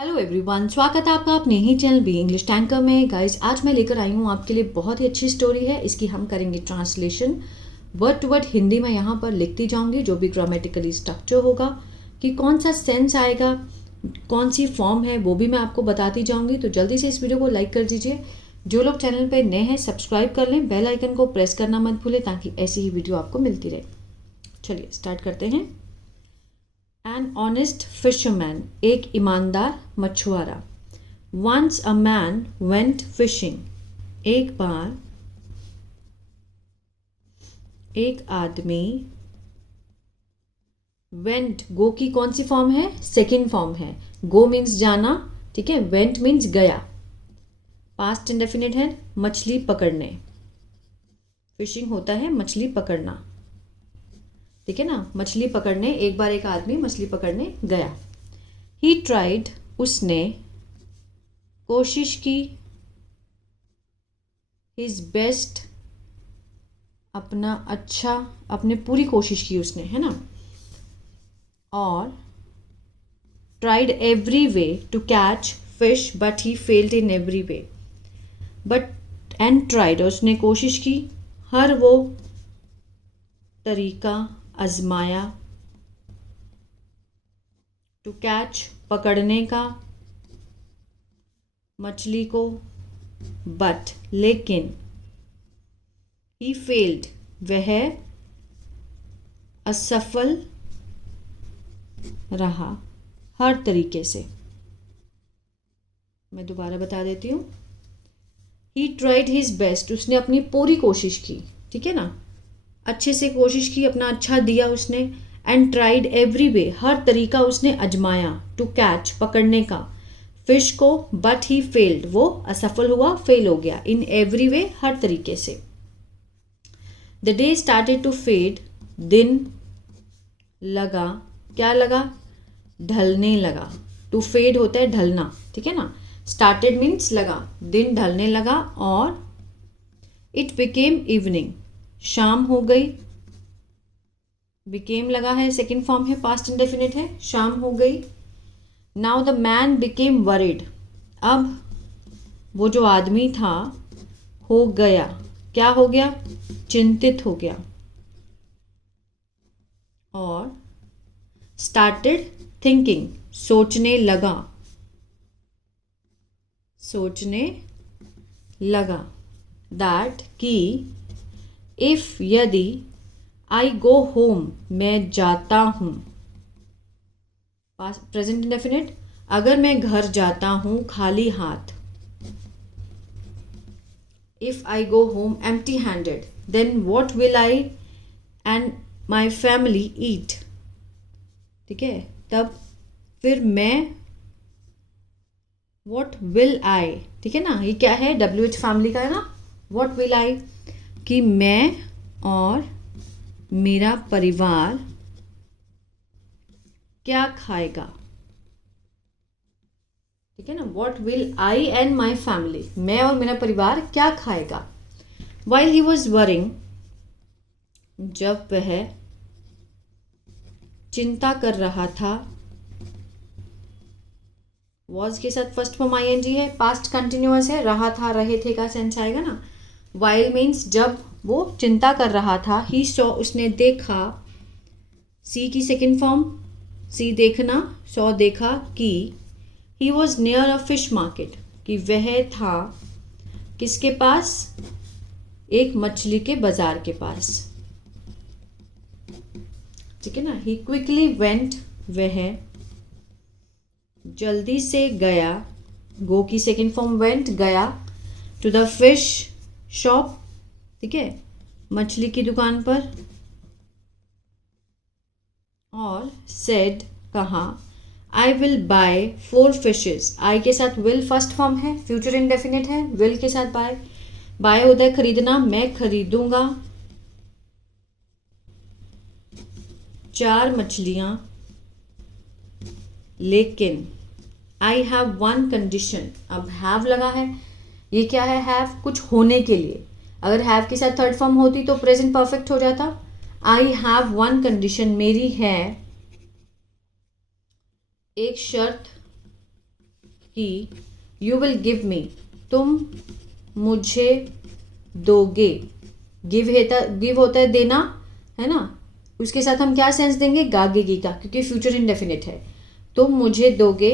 Hello everyone, स्वागत है आपका अपने ही चैनल बी इंग्लिश टैंकर में। गाइज, आज मैं लेकर आई हूँ आपके लिए बहुत ही अच्छी स्टोरी है। इसकी हम करेंगे translation word to word. Hindi में यहाँ पर लिखती जाऊँगी, जो भी ग्रामेटिकली स्ट्रक्चर होगा कि कौन सा सेंस आएगा, कौन सी फॉर्म है, वो भी मैं आपको बताती जाऊँगी। तो जल्दी से इस वीडियो को लाइक कर दीजिए। जो लोग चैनल पर नए हैं सब्सक्राइब कर लें, बेल आइकन को प्रेस करना मत भूलें ताकि ऐसी ही वीडियो आपको मिलती रहे। चलिए स्टार्ट करते हैं। An honest fisherman, एक ईमानदार मछुआरा। Once a man went fishing, एक बार एक आदमी went, गो की कौन सी फॉर्म है? सेकेंड फॉर्म है। गो मीन्स जाना, ठीक है। went मीन्स गया। पास्ट इंडेफिनिट है, मछली पकड़ने। फिशिंग होता है मछली पकड़ना, ठीक है ना। मछली पकड़ने, एक बार एक आदमी मछली पकड़ने गया। ही ट्राइड, उसने कोशिश की। हिज बेस्ट, अपना अच्छा, अपने पूरी कोशिश की उसने, है ना। और tried every way to catch fish but he failed in every way. But and tried, उसने कोशिश की, हर वो तरीका आजमाया, टू कैच पकड़ने का मछली को, बट लेकिन, ही फेल्ड, वह असफल रहा हर तरीके से। मैं दोबारा बता देती हूँ। ही ट्राइड हिज बेस्ट, उसने अपनी पूरी कोशिश की, ठीक है ना, अच्छे से कोशिश की, अपना अच्छा दिया उसने। एंड ट्राइड एवरी वे, हर तरीका उसने आजमाया, टू कैच, पकड़ने का, फिश को, बट ही फेल्ड, वो असफल हुआ, फेल हो गया। इन एवरी वे, हर तरीके से। The day started to fade, दिन लगा, क्या लगा? ढलने लगा। टू फेड होता है ढलना, ठीक है ना। स्टार्टेड मीन्स लगा, दिन ढलने लगा। और इट बिकेम इवनिंग, शाम हो गई। बिकेम लगा है, सेकेंड फॉर्म है, पास्ट इंडेफिनिट है, शाम हो गई। Now the man became worried, अब वो जो आदमी था हो गया, क्या हो गया? चिंतित हो गया। और स्टार्टेड थिंकिंग, सोचने लगा, सोचने लगा। दैट, कि, इफ, यदि, आई गो होम, मैं जाता हूँ। प्रेजेंट इंडेफिनिट, अगर मैं घर जाता हूँ खाली हाथ। If I go home empty handed, then what will I and my family eat, ठीक है। तब फिर मैं, वॉट विल आई, ठीक है ना, ये क्या है? WH फैमिली का है ना। वॉट विल आई, कि मैं और मेरा परिवार क्या खाएगा, ठीक है ना। What will I and my family, मैं और मेरा परिवार क्या खाएगा। वाइल ही वॉज वरिंग, जब वह चिंता कर रहा था। वॉज के साथ फर्स्ट फॉर्म ING है, पास्ट कंटिन्यूअस है, रहा था, रहे थे का सेंस आएगा ना। वाइल मीन्स जब वो चिंता कर रहा था। ही सॉ, उसने देखा। सी की सेकेंड फॉर्म, सी देखना, सॉ देखा। कि he was near a fish market, कि वह था किसके पास? एक मछली के बाजार के पास, ठीक है ना। ही क्विकली वेंट, वह जल्दी से गया। गो की सेकेंड फॉर्म वेंट, गया। टू द फिश शॉप, ठीक है, मछली की दुकान पर। और सेड, कहा, आई विल बाय 4 फिशेज। आई के साथ विल फर्स्ट फॉर्म है, फ्यूचर इंडेफिनिट है, विल के साथ बाय। बाय होता है खरीदना, मैं खरीदूंगा 4 मछलियां। लेकिन आई हैव 1 कंडीशन, अब हैव लगा है, ये क्या है? हैव, कुछ होने के लिए। अगर हैव के साथ थर्ड फॉर्म होती तो प्रेजेंट परफेक्ट हो जाता। आई हैव 1 कंडीशन, मेरी है एक शर्त। कि यू विल गिव मी, तुम मुझे दोगे। गिव होता है देना, है ना। उसके साथ हम क्या सेंस देंगे, गागेगी का, क्योंकि फ्यूचर इंडेफिनिट है। तुम मुझे दोगे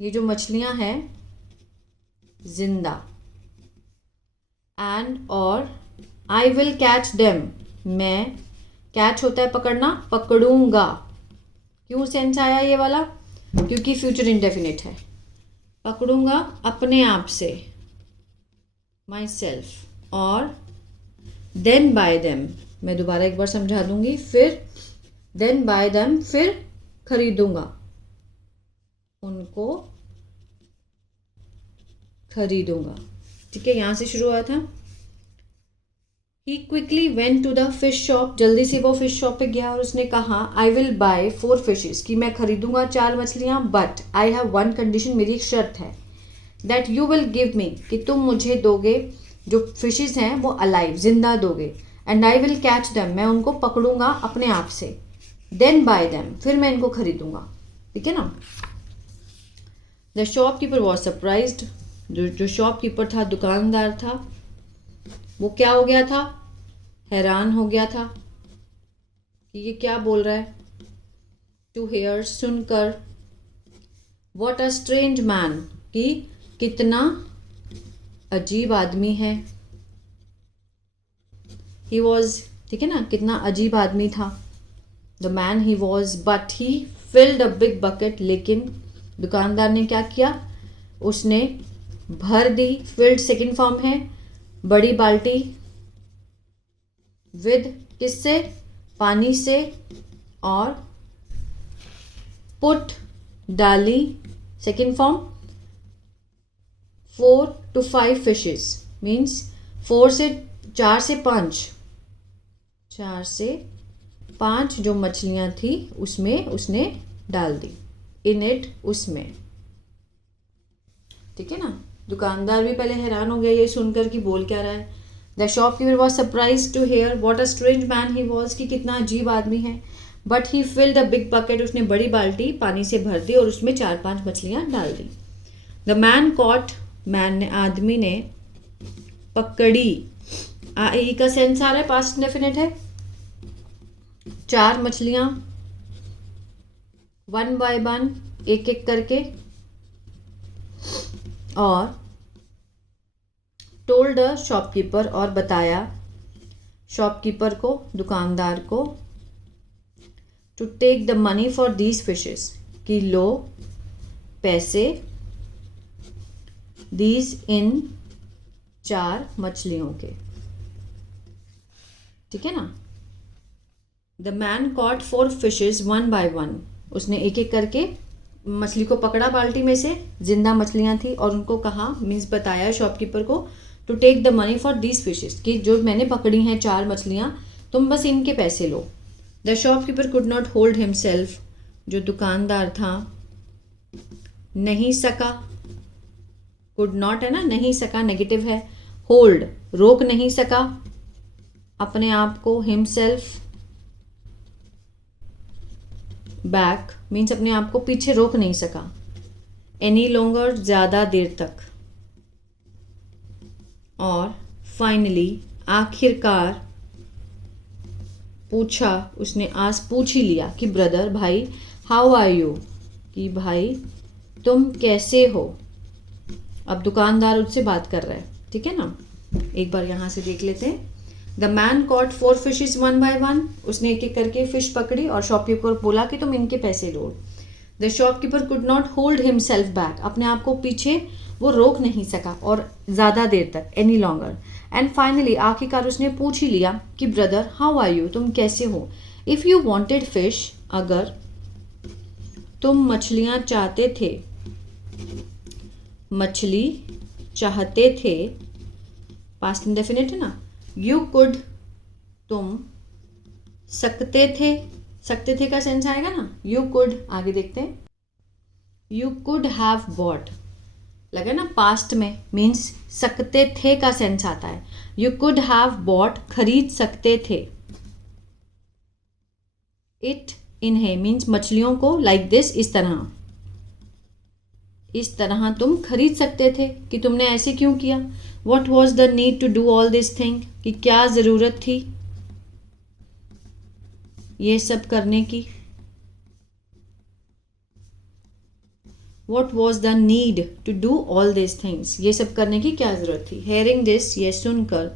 ये जो मछलियां हैं जिंदा, एंड और आई विल कैच देम, मैं, कैच होता है पकड़ना, पकड़ूंगा। क्यों सेंस आया ये वाला, क्योंकि फ्यूचर इंडेफिनिट है। पकड़ूंगा अपने आप से, माई सेल्फ, और देन बाय देम, मैं दोबारा एक बार समझा दूंगी, फिर देन बाय देम, फिर खरीदूंगा, उनको खरीदूंगा। ठीक है, यहां से शुरू हुआ था। He quickly went to the fish shop, जल्दी से वो फिश शॉप पे गया और उसने कहा I will buy 4 fishes, कि मैं खरीदूंगा 4 मछलियाँ, but I have one condition, मेरी एक शर्त है, that you will give me, कि तुम मुझे दोगे जो फिशेस हैं वो alive, जिंदा दोगे, and I will catch them, मैं उनको पकड़ूंगा अपने आप से, then buy them, फिर मैं इनको खरीदूंगा। ठीक है ना। The shopkeeper was surprised, जो शॉपकीपर था, दुकानदार था, वो क्या हो गया था, हैरान हो गया था कि ये क्या बोल रहा है। टू हेयर, सुनकर, वॉट अ स्ट्रेंज मैन, कि कितना अजीब आदमी है। ही वॉज, ठीक है ना, कितना अजीब आदमी था। The man he was, but he filled a big bucket, लेकिन दुकानदार ने क्या किया, उसने भर दी, फिल्ड सेकेंड फॉर्म है, बड़ी बाल्टी, विद, किससे, पानी से, और पुट, डाली, second form, 4 to 5 fishes, means 4 से 4 से 5, 4 से 5 जो मछलियां थी उसमें उसने डाल दी, इन इट, उसमें। ठीक है ना। दुकानदार भी पहले हैरान हो गया ये सुनकर कि बोल क्या रहा है। The shopkeeper was surprise to hear what a strange man he was, कि कितना अजीब आदमी है। But he filled a big bucket, उसने बड़ी बाल्टी पानी से भर दी और उसमें 4-5 मछलियां डाल दी। द मैन कॉट, मैन ने, आदमी ने, पकड़ी, आई का सेंस आ रहा है, पास्ट डेफिनेट है। 4 मछलियां, 1 by 1, एक एक करके, और टोल्ड द शॉपकीपर, और बताया शॉपकीपर को, दुकानदार को, to take the money for these fishes, कि लो पैसे, दीज, इन 4 मछलियों के। ठीक है ना। The man caught 4 fishes 1 by 1, उसने एक एक करके मछली को पकड़ा बाल्टी में से, जिंदा मछलियां थी, और उनको कहा, मीन्स बताया शॉपकीपर को, to take the money for these fishes, कि जो मैंने पकड़ी हैं 4 मछलियां, तुम बस इनके पैसे लो। The shopkeeper could not hold himself, जो दुकानदार था नहीं सका, कुड नॉट है ना, नहीं सका नेगेटिव है, होल्ड, रोक नहीं सका अपने आप को, हिमसेल्फ, बैक मीन्स अपने आप को पीछे रोक नहीं सका, एनी लॉन्गर, ज्यादा देर तक, और फाइनली, आखिरकार, पूछा, उसने आज पूछ ही लिया कि ब्रदर, भाई, हाउ आर यू, कि भाई तुम कैसे हो। अब दुकानदार उससे बात कर रहा है। ठीक है ना। एक बार यहां से देख लेते हैं। The man caught 4 fishes 1 by 1, उसने एक एक करके फिश पकड़ी और शॉपकीपर बोला कि तुम इनके पैसे लो। The shopkeeper could not hold himself back, अपने आप को पीछे वो रोक नहीं सका और ज़्यादा देर तक, एनी लॉन्गर। एंड फाइनली, आखिरकार उसने पूछ ही लिया कि ब्रदर, हाउ आर यू, तुम कैसे हो। इफ़ यू वॉन्टेड फिश, अगर तुम मछलियाँ चाहते थे, मछली चाहते थे, पास्ट इंडेफिनिट है ना। यू कुड, तुम सकते थे, सकते थे का सेंस आएगा ना। यू कुड, आगे देखते हैं। यू कुड हैव बॉट, लगा ना पास्ट में, मीन्स सकते थे का सेंस आता है। यू कुड हैव बॉट, खरीद सकते थे। इट, इन्हें, मीन्स मछलियों को, लाइक दिस, इस तरह। इस तरह तुम खरीद सकते थे, कि तुमने ऐसे क्यों किया। What was the need to do all this thing, कि क्या ज़रूरत थी ये सब करने की। What was the need to do all this things, ये सब करने की क्या ज़रूरत थी। हेयरिंग दिस, ये सुनकर,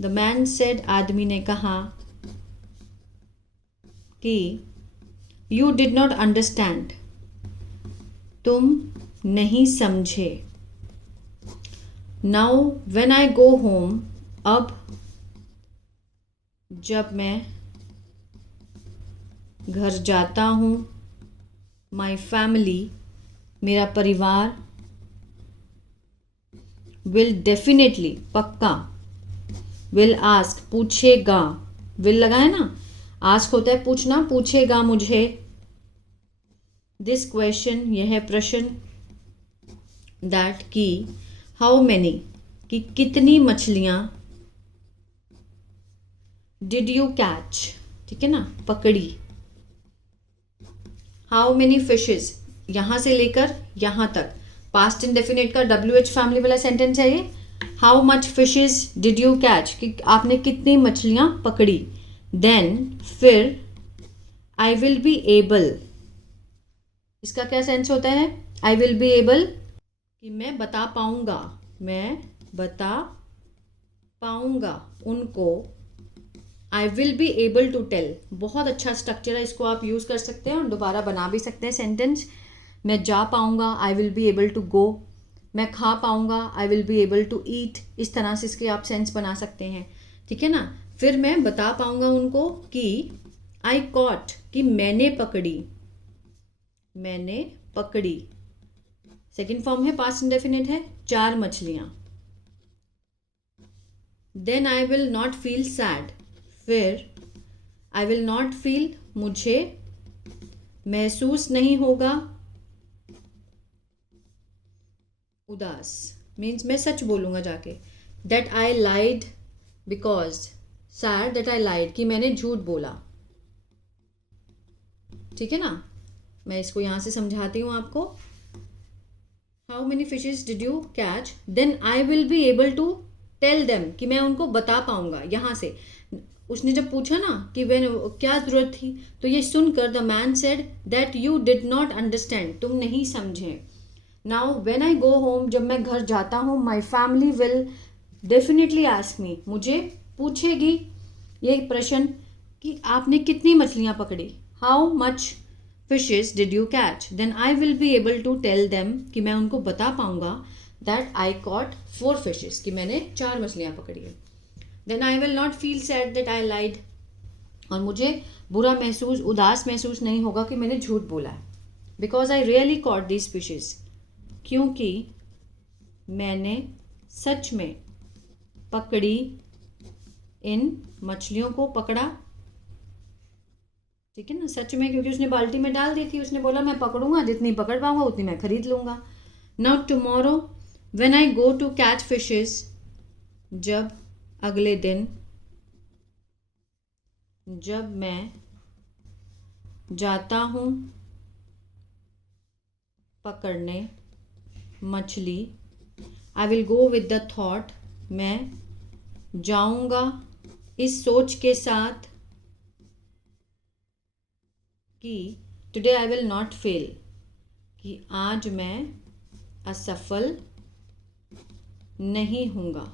द मैन सेड, आदमी ने कहा कि यू डिड नॉट अंडरस्टैंड, तुम नहीं समझे। Now when I go home, अब जब मैं घर जाता हूँ, माई फैमिली, मेरा परिवार, विल डेफिनेटली, पक्का, विल आस्क, पूछेगा, विल लगा है ना, आस्क होता है पूछना, पूछेगा मुझे, दिस क्वेश्चन, यह प्रश्न, दैट, की, हाउ मैनी, कि कितनी मछलियाँ, डिड यू कैच, ठीक है ना, पकड़ी, हाउ मैनी फिशेज, यहाँ से लेकर यहाँ तक, पास्ट इंडेफिनिट का WH फैमिली वाला सेंटेंस है ये। How much fishes did you catch, कि आपने कितनी मछलियाँ पकड़ी। देन, फिर, आई विल बी एबल, इसका क्या सेंस होता है, आई विल बी एबल, कि मैं बता पाऊंगा, मैं बता पाऊंगा उनको, I will be able to tell, बहुत अच्छा स्ट्रक्चर है, इसको आप यूज़ कर सकते हैं और दोबारा बना भी सकते हैं सेंटेंस। मैं जा पाऊंगा, I will be able to go, मैं खा पाऊंगा, I will be able to eat, इस तरह से इसके आप सेंस बना सकते हैं, ठीक है ना। फिर मैं बता पाऊंगा उनको कि आई कॉट, कि मैंने पकड़ी, मैंने पकड़ी, सेकेंड फॉर्म है, पास्ट इंडेफिनिट है, 4 मछलियां। Then I will not feel sad, फिर आई विल नॉट फील, मुझे महसूस नहीं होगा उदास, मीन्स मैं सच बोलूंगा जाके, that I lied because, said that I lied, कि मैंने झूठ बोला, ठीक है ना। मैं इसको यहां से समझाती हूं आपको। How many fishes did you catch, then I will be able to tell them, कि मैं उनको बता पाऊंगा। यहां से उसने जब पूछा ना कि वे क्या जरूरत थी, तो ये सुनकर the man said that you did not understand, तुम नहीं समझे। Now when I go home, जब मैं घर जाता हूँ, my family will definitely ask me, मुझे पूछेगी ये प्रश्न कि आपने कितनी मछलियाँ पकड़ी। How much fishes did you catch, then I will be able to tell them, कि मैं उनको बता पाऊंगा दैट आई कॉट 4 फिशेज, कि मैंने 4 मछलियाँ पकड़ी है। Then I will not feel sad that I lied, और मुझे बुरा महसूस, उदास महसूस नहीं होगा कि मैंने झूठ बोला है। Because I really caught these fishes, क्योंकि मैंने सच में पकड़ी इन मछलियों को, पकड़ा, ठीक है ना, सच में, क्योंकि उसने बाल्टी में डाल दी थी, उसने बोला मैं पकड़ूंगा, जितनी पकड़ पाऊंगा उतनी मैं खरीद लूंगा। Now tomorrow when I go to catch fishes, जब अगले दिन, जब मैं जाता हूँ पकड़ने मछली, I will go with the thought, मैं जाऊंगा इस सोच के साथ कि today I will not fail, कि आज मैं असफल नहीं हूँगा।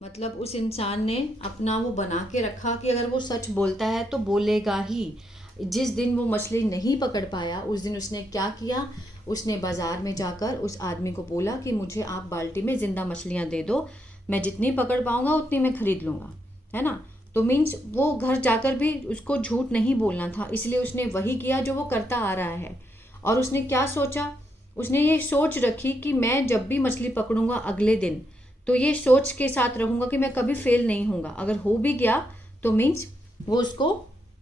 मतलब उस इंसान ने अपना वो बना के रखा कि अगर वो सच बोलता है तो बोलेगा ही। जिस दिन वो मछली नहीं पकड़ पाया, उस दिन उसने क्या किया, उसने बाज़ार में जाकर उस आदमी को बोला कि मुझे आप बाल्टी में ज़िंदा मछलियाँ दे दो, मैं जितनी पकड़ पाऊँगा उतनी मैं ख़रीद लूँगा, है ना। तो मीन्स वो घर जाकर भी उसको झूठ नहीं बोलना था, इसलिए उसने वही किया जो वो करता आ रहा है। और उसने क्या सोचा, उसने ये सोच रखी कि मैं जब भी मछली पकड़ूंगा अगले दिन, तो ये सोच के साथ रहूँगा कि मैं कभी फेल नहीं होऊंगा। अगर हो भी गया तो मीन्स वो उसको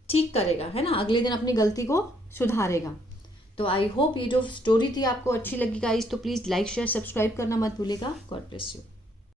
ठीक करेगा, है ना, अगले दिन अपनी गलती को सुधारेगा। तो आई होप ये जो स्टोरी थी आपको अच्छी लगी गाइस, तो प्लीज़ लाइक शेयर सब्सक्राइब करना मत भूलिएगा। God bless you.